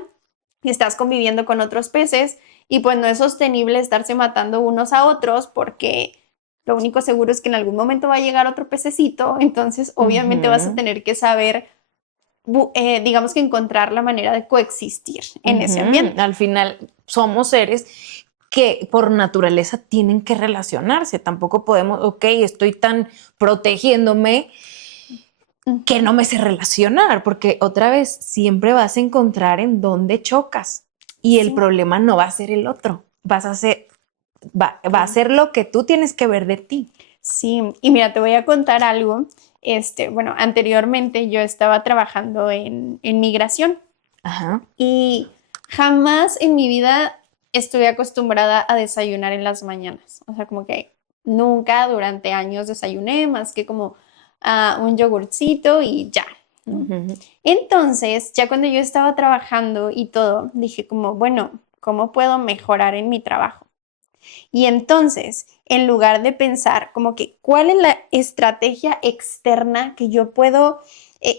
estás conviviendo con otros peces y pues no es sostenible estarse matando unos a otros porque lo único seguro es que en algún momento va a llegar otro pececito, entonces obviamente vas a tener que saber, digamos que encontrar la manera de coexistir en ese ambiente. Al final somos seres que por naturaleza tienen que relacionarse. Tampoco podemos, ok, estoy tan protegiéndome que no me sé relacionar, porque otra vez siempre vas a encontrar en dónde chocas y el problema no va a ser el otro, va a ser lo que tú tienes que ver de ti. Sí, y mira, te voy a contar algo. Bueno, anteriormente yo estaba trabajando en migración. Ajá. Y jamás en mi vida estuve acostumbrada a desayunar en las mañanas. O sea, como que nunca durante años desayuné más que como un yogurcito y ya. Entonces, ya cuando yo estaba trabajando y todo, dije como, bueno, ¿cómo puedo mejorar en mi trabajo? Y entonces, en lugar de pensar como que cuál es la estrategia externa que yo puedo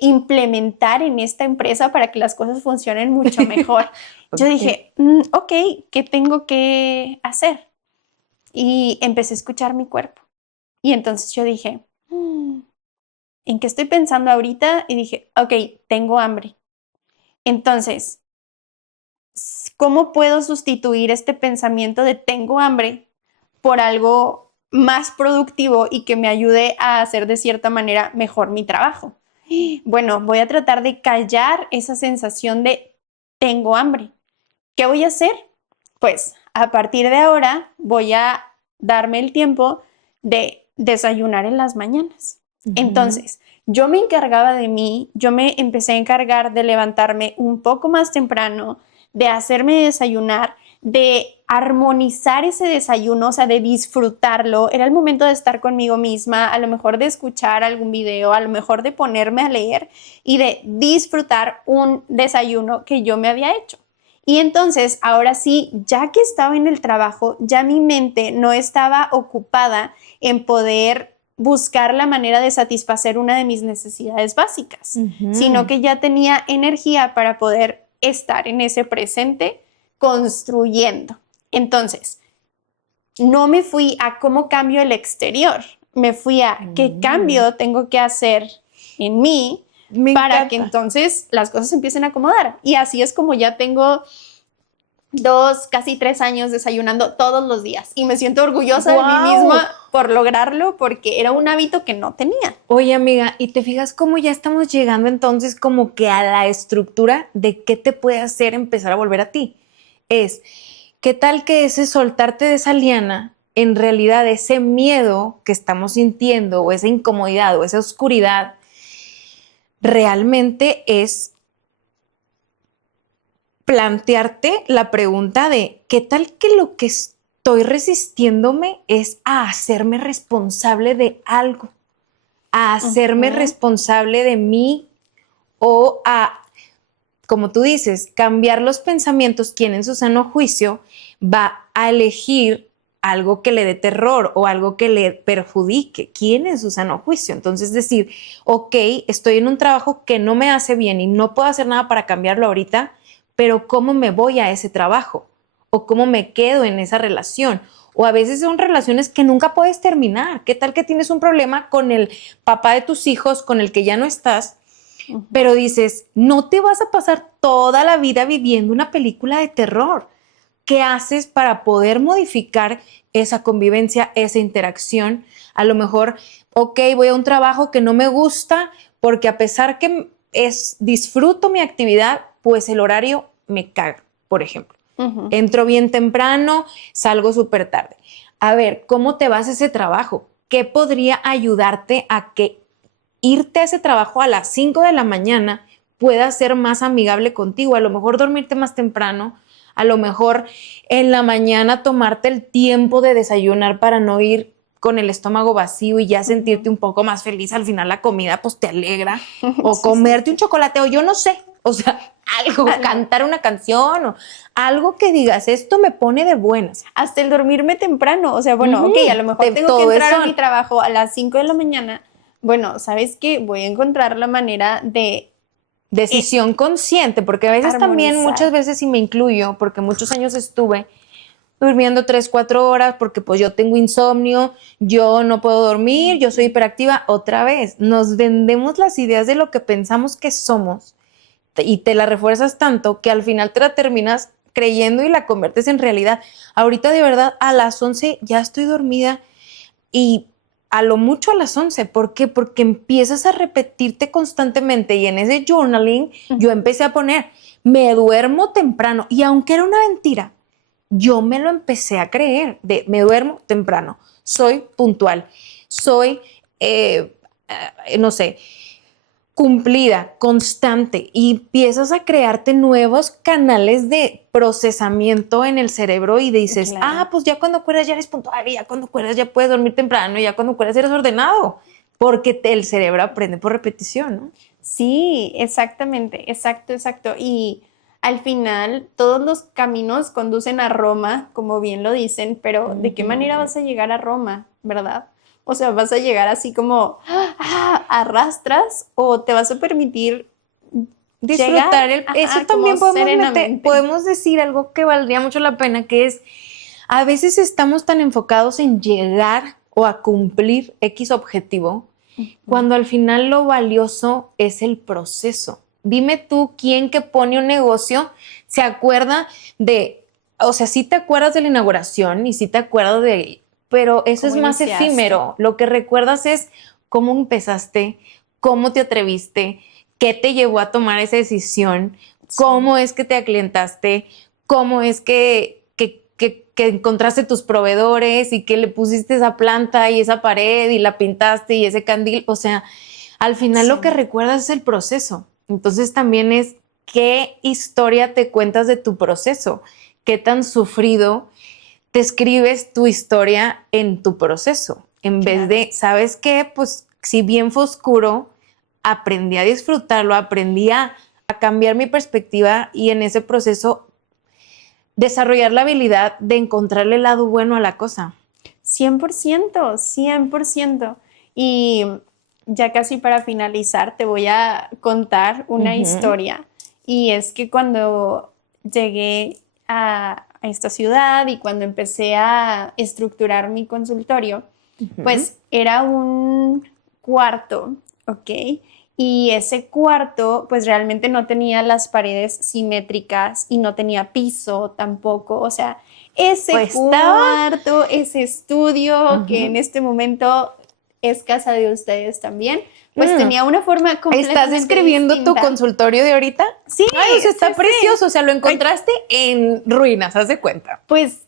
implementar en esta empresa para que las cosas funcionen mucho mejor, yo dije, ok, ¿qué tengo que hacer? Y empecé a escuchar mi cuerpo. Y entonces yo dije, ¿en qué estoy pensando ahorita? Y dije, ok, tengo hambre. Entonces, ¿cómo puedo sustituir este pensamiento de tengo hambre por algo más productivo y que me ayude a hacer de cierta manera mejor mi trabajo? Bueno, voy a tratar de callar esa sensación de tengo hambre. ¿Qué voy a hacer? Pues a partir de ahora voy a darme el tiempo de desayunar en las mañanas. Entonces, yo me encargaba de mí, yo me empecé a encargar de levantarme un poco más temprano, de hacerme desayunar, de armonizar ese desayuno, o sea, de disfrutarlo. Era el momento de estar conmigo misma, a lo mejor de escuchar algún video, a lo mejor de ponerme a leer y de disfrutar un desayuno que yo me había hecho. Y entonces, ahora sí, ya que estaba en el trabajo, ya mi mente no estaba ocupada en poder buscar la manera de satisfacer una de mis necesidades básicas, sino que ya tenía energía para poder estar en ese presente construyendo. Entonces, no me fui a cómo cambio el exterior, me fui a qué cambio tengo que hacer en mí para que entonces las cosas se empiecen a acomodar. Y así es como ya tengo casi 3 años desayunando todos los días y me siento orgullosa de mí misma por lograrlo porque era un hábito que no tenía. Oye, amiga, ¿y te fijas cómo ya estamos llegando entonces como que a la estructura de qué te puede hacer empezar a volver a ti? ¿Qué tal que ese soltarte de esa liana, en realidad ese miedo que estamos sintiendo o esa incomodidad o esa oscuridad, realmente es plantearte la pregunta de qué tal que lo que estoy resistiéndome es a hacerme responsable de algo, a hacerme responsable de mí o a, como tú dices, cambiar los pensamientos. Quien en su sano juicio va a elegir algo que le dé terror o algo que le perjudique. ¿Quién en su sano juicio? Entonces decir, ok, estoy en un trabajo que no me hace bien y no puedo hacer nada para cambiarlo ahorita, pero ¿cómo me voy a ese trabajo? ¿O cómo me quedo en esa relación? O a veces son relaciones que nunca puedes terminar. ¿Qué tal que tienes un problema con el papá de tus hijos, con el que ya no estás? Pero dices, no te vas a pasar toda la vida viviendo una película de terror. ¿Qué haces para poder modificar esa convivencia, esa interacción? A lo mejor, ok, voy a un trabajo que no me gusta porque a pesar que disfruto mi actividad, pues el horario me caga, por ejemplo. Entro bien temprano, salgo súper tarde. A ver, ¿cómo te vas a ese trabajo? ¿Qué podría ayudarte a que irte a ese trabajo a las 5 de la mañana pueda ser más amigable contigo? A lo mejor dormirte más temprano, a lo mejor en la mañana tomarte el tiempo de desayunar para no ir con el estómago vacío y ya sentirte un poco más feliz. Al final la comida pues te alegra, o comerte un chocolate, o yo no sé, o sea, algo, cantar una canción o algo que digas, esto me pone de buenas. Hasta el dormirme temprano, o sea, bueno, ok, a lo mejor tengo que entrar a mi trabajo a las 5 de la mañana. Bueno, ¿sabes qué? Voy a encontrar la manera de decisión consciente, porque a veces armonizar. También, muchas veces, y me incluyo, porque muchos años estuve durmiendo 3, 4 horas, porque pues yo tengo insomnio, yo no puedo dormir, yo soy hiperactiva. Otra vez, nos vendemos las ideas de lo que pensamos que somos y te la refuerzas tanto que al final te la terminas creyendo y la conviertes en realidad. Ahorita de verdad a las 11 ya estoy dormida y a lo mucho a las 11. ¿Por qué? Porque empiezas a repetirte constantemente y en ese journaling yo empecé a poner, me duermo temprano, y aunque era una mentira, yo me lo empecé a creer, me duermo temprano, soy puntual, soy, no sé, cumplida, constante, y empiezas a crearte nuevos canales de procesamiento en el cerebro y dices, pues ya cuando acuerdas ya eres puntual, y ya cuando acuerdas ya puedes dormir temprano, y ya cuando acuerdas eres ordenado, porque el cerebro aprende por repetición, ¿no? Sí, exactamente, exacto. Y al final todos los caminos conducen a Roma, como bien lo dicen, pero ¿de qué manera vas a llegar a Roma, verdad? O sea, ¿vas a llegar así como arrastras o te vas a permitir disfrutar eso? También podemos decir algo que valdría mucho la pena, que es, a veces estamos tan enfocados en llegar o a cumplir X objetivo, cuando al final lo valioso es el proceso. Dime tú, ¿quién que pone un negocio se acuerda de, o sea, sí te acuerdas de la inauguración y sí te acuerdas de, pero eso es más efímero. Lo que recuerdas es cómo empezaste, cómo te atreviste, qué te llevó a tomar esa decisión, cómo es que te aclientaste, cómo es que encontraste tus proveedores y que le pusiste esa planta y esa pared y la pintaste y ese candil. O sea, al final lo que recuerdas es el proceso. Entonces también es qué historia te cuentas de tu proceso, qué tan sufrido te escribes tu historia en tu proceso, en vez de, ¿sabes qué? Pues si bien fue oscuro, aprendí a disfrutarlo, aprendí a cambiar mi perspectiva y en ese proceso desarrollar la habilidad de encontrarle el lado bueno a la cosa. 100%, 100%. Y ya casi para finalizar, te voy a contar una historia. Y es que cuando llegué a esta ciudad y cuando empecé a estructurar mi consultorio, pues era un cuarto, ¿ok? Y ese cuarto, pues realmente no tenía las paredes simétricas y no tenía piso tampoco. O sea, ese Pues cuarto, ese estudio, que Ujú. en este momento es casa de ustedes también, pues tenía una forma completamente ¿Estás describiendo tu distinta. consultorio de ahorita? Sí, Ay, o sea, está sí, sí. precioso. O sea, lo encontraste en ruinas, haz de cuenta. Pues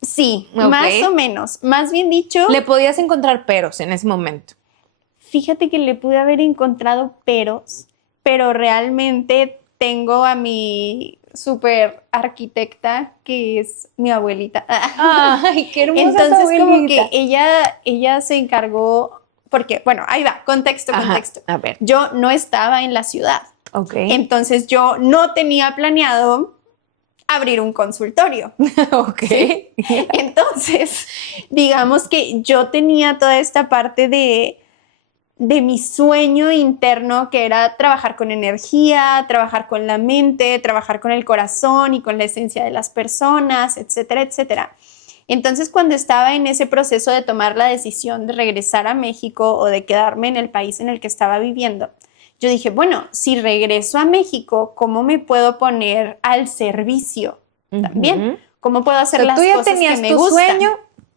sí, Ok. más o menos. Más bien dicho, Le podías encontrar peros en ese momento. fíjate que le pude haber encontrado peros, pero realmente tengo a mi super arquitecta, que es mi abuelita. Ay, qué hermosa tu Entonces, como que abuelita. ella se encargó, porque, bueno, ahí va, contexto. A ver. Yo no estaba en la ciudad, Ok. entonces yo no tenía planeado abrir un consultorio. Ok. ¿Sí? Entonces, digamos que yo tenía toda esta parte de mi sueño interno, que era trabajar con energía, trabajar con la mente, trabajar con el corazón y con la esencia de las personas, etcétera, etcétera. Entonces, cuando estaba en ese proceso de tomar la decisión de regresar a México o de quedarme en el país en el que estaba viviendo, yo dije, bueno, si regreso a México, ¿cómo me puedo poner al servicio también? Ujú. ¿Cómo puedo O hacer sea, las tú ya cosas que tenías me tu gustan? sueño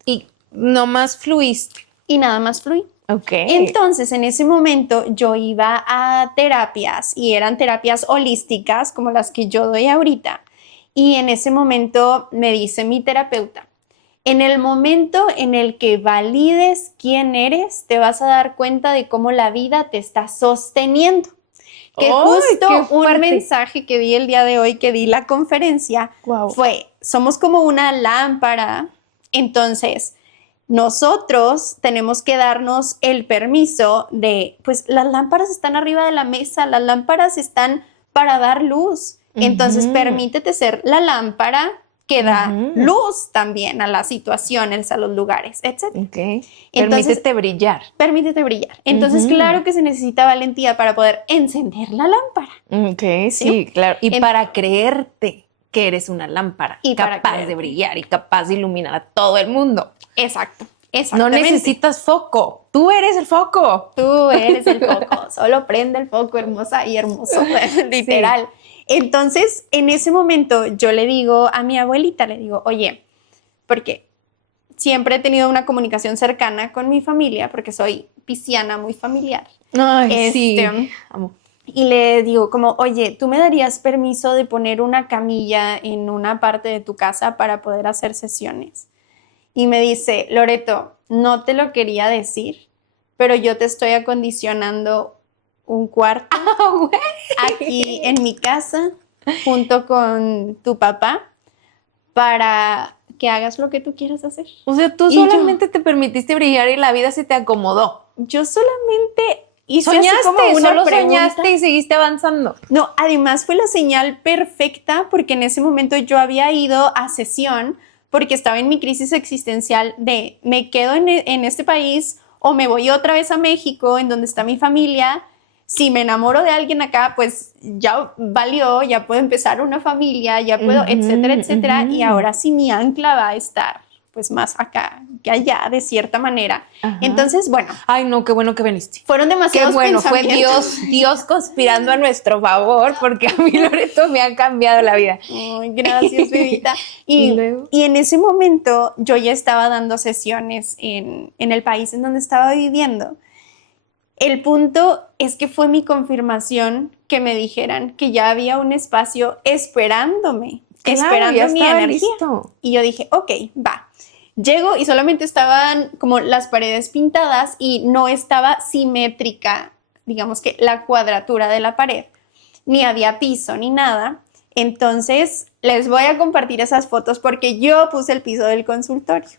y nomás fluiste. Y nada más fluí. Ok. Entonces, en ese momento yo iba a terapias y eran terapias holísticas como las que yo doy ahorita. Y en ese momento me dice mi terapeuta, en el momento en el que valides quién eres, te vas a dar cuenta de cómo la vida te está sosteniendo. Que ¡Ay, justo qué un fuerte! mensaje que di el día de hoy, que di la conferencia, Guau. fue, somos como una lámpara, entonces nosotros tenemos que darnos el permiso de, pues las lámparas están arriba de la mesa, las lámparas están para dar luz, entonces Ujú. permítete ser la lámpara que da Ujú. luz también a la situación, a los lugares, etc. Ok. Entonces, Permítete brillar. permítete brillar. Entonces, Ujú. claro que se necesita valentía para poder encender la lámpara. Ok, sí, claro. Y En- para creerte que eres una lámpara Y para capaz de creerte. brillar y capaz de iluminar a todo el mundo. Exacto, No exactamente. necesitas foco. Tú eres el foco. Tú eres el foco, solo prende el foco, hermosa y hermoso, literal. Entonces, en ese momento yo le digo a mi abuelita, le digo, oye, porque siempre he tenido una comunicación cercana con mi familia, porque soy pisciana, muy familiar. Ay, sí. Amo. Y le digo como, oye, ¿tú me darías permiso de poner una camilla en una parte de tu casa para poder hacer sesiones? Y me dice, Loreto, no te lo quería decir, pero yo te estoy acondicionando un cuarto aquí en mi casa junto con tu papá para que hagas lo que tú quieras hacer. O sea, tú Y yo- solamente te permitiste brillar y la vida se te acomodó. Yo solamente hice así Soñaste, como una solo pregunta. soñaste y seguiste avanzando. No, además fue la señal perfecta porque en ese momento yo había ido a sesión porque estaba en mi crisis existencial de me quedo en este país o me voy otra vez a México en donde está mi familia. Si me enamoro de alguien acá, pues ya valió, ya puedo empezar una familia, ya puedo, Ujú, etcétera, etcétera. ujú. Y ahora sí mi ancla va a estar pues más acá que allá, de cierta manera. Ajá. Entonces, bueno, Ay, no, qué bueno que viniste. fueron Qué demasiados bueno, fue pensamientos. Dios conspirando a nuestro favor, porque a mí Loreto me ha cambiado la vida. Ay, gracias, bebita. ¿Y Y, luego? y en ese momento yo ya estaba dando sesiones en el país en donde estaba viviendo. El punto es que fue mi confirmación que me dijeran que ya había un espacio esperándome, esperando ya mi estaba energía. listo. Y yo dije, ok, va. Llego y solamente estaban como las paredes pintadas y no estaba simétrica, digamos que la cuadratura de la pared, ni había piso ni nada. Entonces, les voy a compartir esas fotos porque yo puse el piso del consultorio.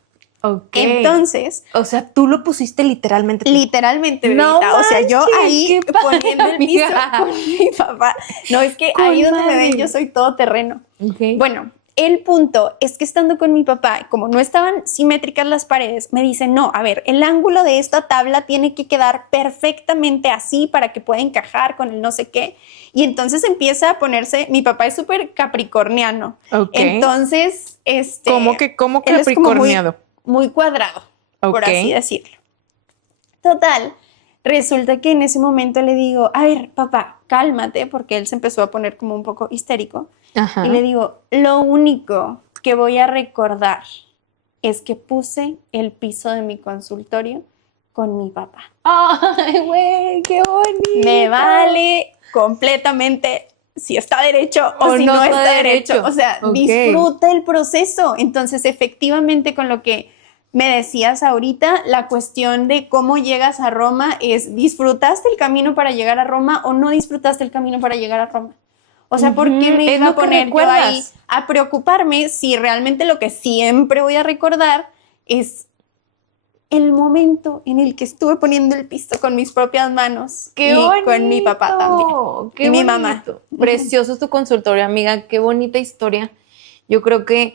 Ok. Entonces, O sea, tú lo pusiste literalmente. tú. literalmente, No bebita. O sea, yo manches, ahí qué padre, poniendo el piso amiga. con mi papá. No, es que Con ahí donde me madre. ven yo soy todo terreno. Ok. Bueno, el punto es que estando con mi papá, como no estaban simétricas las paredes, me dice, no, a ver, el ángulo de esta tabla tiene que quedar perfectamente así para que pueda encajar con el no sé qué. Y entonces empieza a ponerse, mi papá es súper capricorniano. Ok. Entonces, ¿Cómo él es como capricorniado? muy cuadrado, por Ok. así decirlo. Total, resulta que en ese momento le digo, a ver, papá, cálmate, porque él se empezó a poner como un poco histérico. Ajá. Y le digo, lo único que voy a recordar es que puse el piso de mi consultorio con mi papá. ¡Ay, güey! ¡Qué bonito! Me vale completamente si está derecho o si no está derecho. O sea, disfruta el proceso. Entonces, efectivamente, con lo que me decías ahorita, la cuestión de cómo llegas a Roma es, ¿disfrutaste el camino para llegar a Roma o no disfrutaste el camino para llegar a Roma? O sea, ¿por qué me iba a poner yo ahí a preocuparme si realmente lo que siempre voy a recordar es el momento en el que estuve poniendo el piso con mis propias manos ¡Qué y bonito! con mi papá también ¡Qué y mi bonito! mamá. Precioso es tu consultorio, amiga. Qué bonita historia. Yo creo que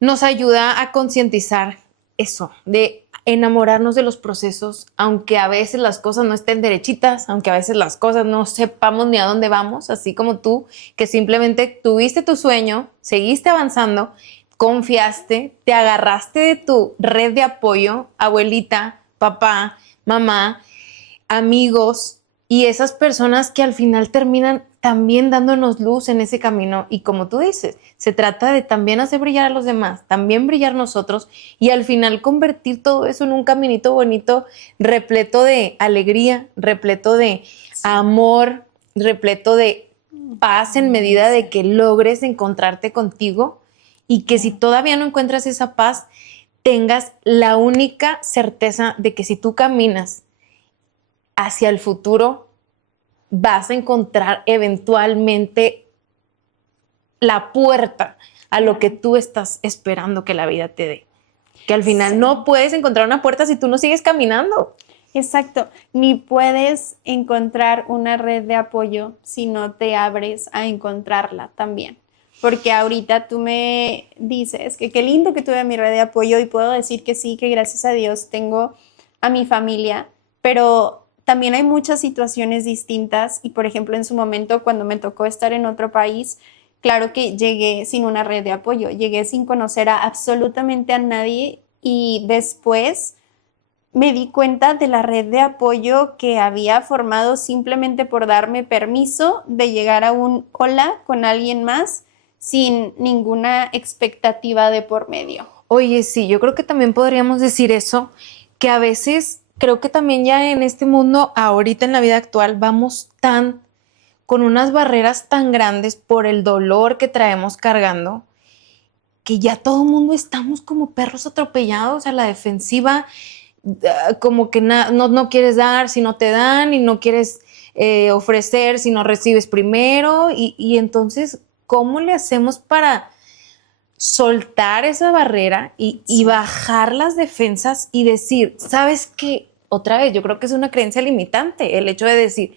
nos ayuda a concientizar eso, de enamorarnos de los procesos, aunque a veces las cosas no estén derechitas, aunque a veces las cosas no sepamos ni a dónde vamos, así como tú, que simplemente tuviste tu sueño, seguiste avanzando, confiaste, te agarraste de tu red de apoyo, abuelita, papá, mamá, amigos y esas personas que al final terminan también dándonos luz en ese camino. Y como tú dices, se trata de también hacer brillar a los demás, también brillar nosotros y al final convertir todo eso en un caminito bonito, repleto de alegría, repleto de amor, repleto de paz en medida de que logres encontrarte contigo y que si todavía no encuentras esa paz, tengas la única certeza de que si tú caminas hacia el futuro, vas a encontrar eventualmente la puerta a lo que tú estás esperando que la vida te dé. Que al final no puedes encontrar una puerta si tú no sigues caminando. Exacto, ni puedes encontrar una red de apoyo si no te abres a encontrarla también. Porque ahorita tú me dices que qué lindo que tuve mi red de apoyo y puedo decir que sí, que gracias a Dios tengo a mi familia, pero también hay muchas situaciones distintas y, por ejemplo, en su momento cuando me tocó estar en otro país, claro que llegué sin una red de apoyo, llegué sin conocer a absolutamente a nadie y después me di cuenta de la red de apoyo que había formado simplemente por darme permiso de llegar a un hola con alguien más sin ninguna expectativa de por medio. Oye, sí, yo creo que también podríamos decir eso, que a veces creo que también ya en este mundo, ahorita en la vida actual, vamos con unas barreras tan grandes por el dolor que traemos cargando, que ya todo el mundo estamos como perros atropellados a la defensiva, como que no quieres dar si no te dan y no quieres ofrecer si no recibes primero y entonces, ¿cómo le hacemos para soltar esa barrera y bajar las defensas y decir, ¿sabes qué? Otra vez, yo creo que es una creencia limitante el hecho de decir,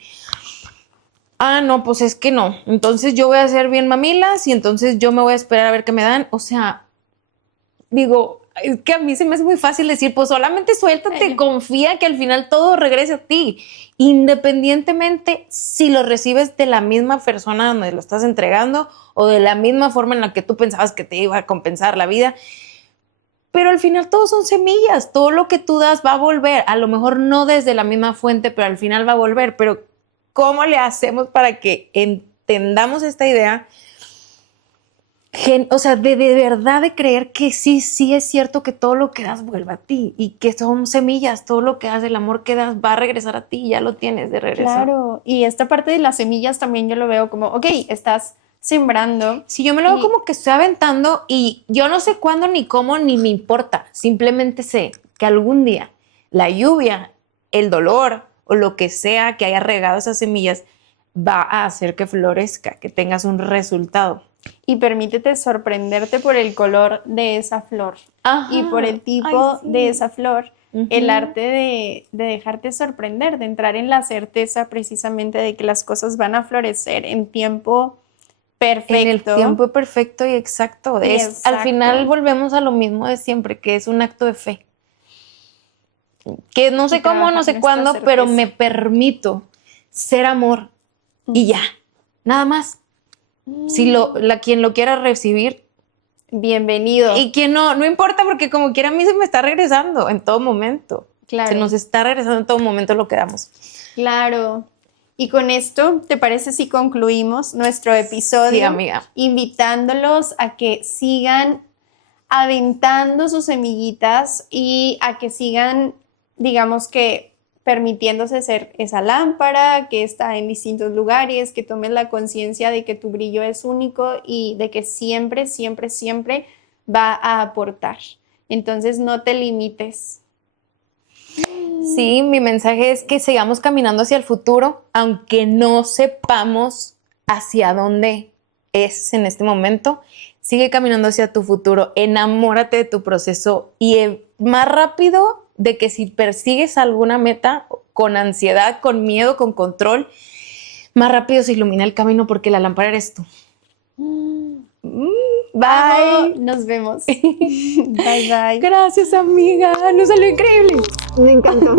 no, pues es que no, entonces yo voy a ser bien mamilas y entonces yo me voy a esperar a ver qué me dan. O sea, digo, es que a mí se me hace muy fácil decir, pues solamente suéltate, confía que al final todo regrese a ti, independientemente si lo recibes de la misma persona donde lo estás entregando o de la misma forma en la que tú pensabas que te iba a compensar la vida. Pero al final todo son semillas, todo lo que tú das va a volver, a lo mejor no desde la misma fuente, pero al final va a volver. Pero ¿cómo le hacemos para que entendamos esta idea? O sea, de verdad de creer que sí es cierto que todo lo que das vuelve a ti y que son semillas, todo lo que das, el amor que das va a regresar a ti y ya lo tienes de regreso. Claro, y esta parte de las semillas también yo lo veo como, ok, estás sembrando. Sí, yo me lo veo como que estoy aventando y yo no sé cuándo ni cómo ni me importa, simplemente sé que algún día la lluvia, el dolor o lo que sea que haya regado esas semillas va a hacer que florezca, que tengas un resultado. Y permítete sorprenderte por el color de esa flor. Ajá. Y por el tipo de esa flor. El arte de dejarte sorprender, de entrar en la certeza precisamente de que las cosas van a florecer en tiempo perfecto. En el tiempo perfecto y exacto. Al final volvemos a lo mismo de siempre, que es un acto de fe. Que no sé cómo, no sé cuándo, pero me permito ser amor y ya, nada más. Si quien lo quiera recibir, bienvenido. Y quien no importa porque como quiera a mí se me está regresando en todo momento. Claro. Se nos está regresando en todo momento lo que damos. Claro. Y con esto, ¿te parece si concluimos nuestro episodio? Sí, amiga. Invitándolos a que sigan aventando sus semillitas y a que sigan, digamos que, permitiéndose ser esa lámpara que está en distintos lugares, que tomen la conciencia de que tu brillo es único y de que siempre, siempre, siempre va a aportar. Entonces, no te limites. Sí, mi mensaje es que sigamos caminando hacia el futuro, aunque no sepamos hacia dónde es en este momento. Sigue caminando hacia tu futuro, enamórate de tu proceso y más rápido de que si persigues alguna meta con ansiedad, con miedo, con control, más rápido se ilumina el camino porque la lámpara eres tú. Bye. Nos vemos. Bye, bye. Gracias, amiga. Nos salió increíble. Me encantó.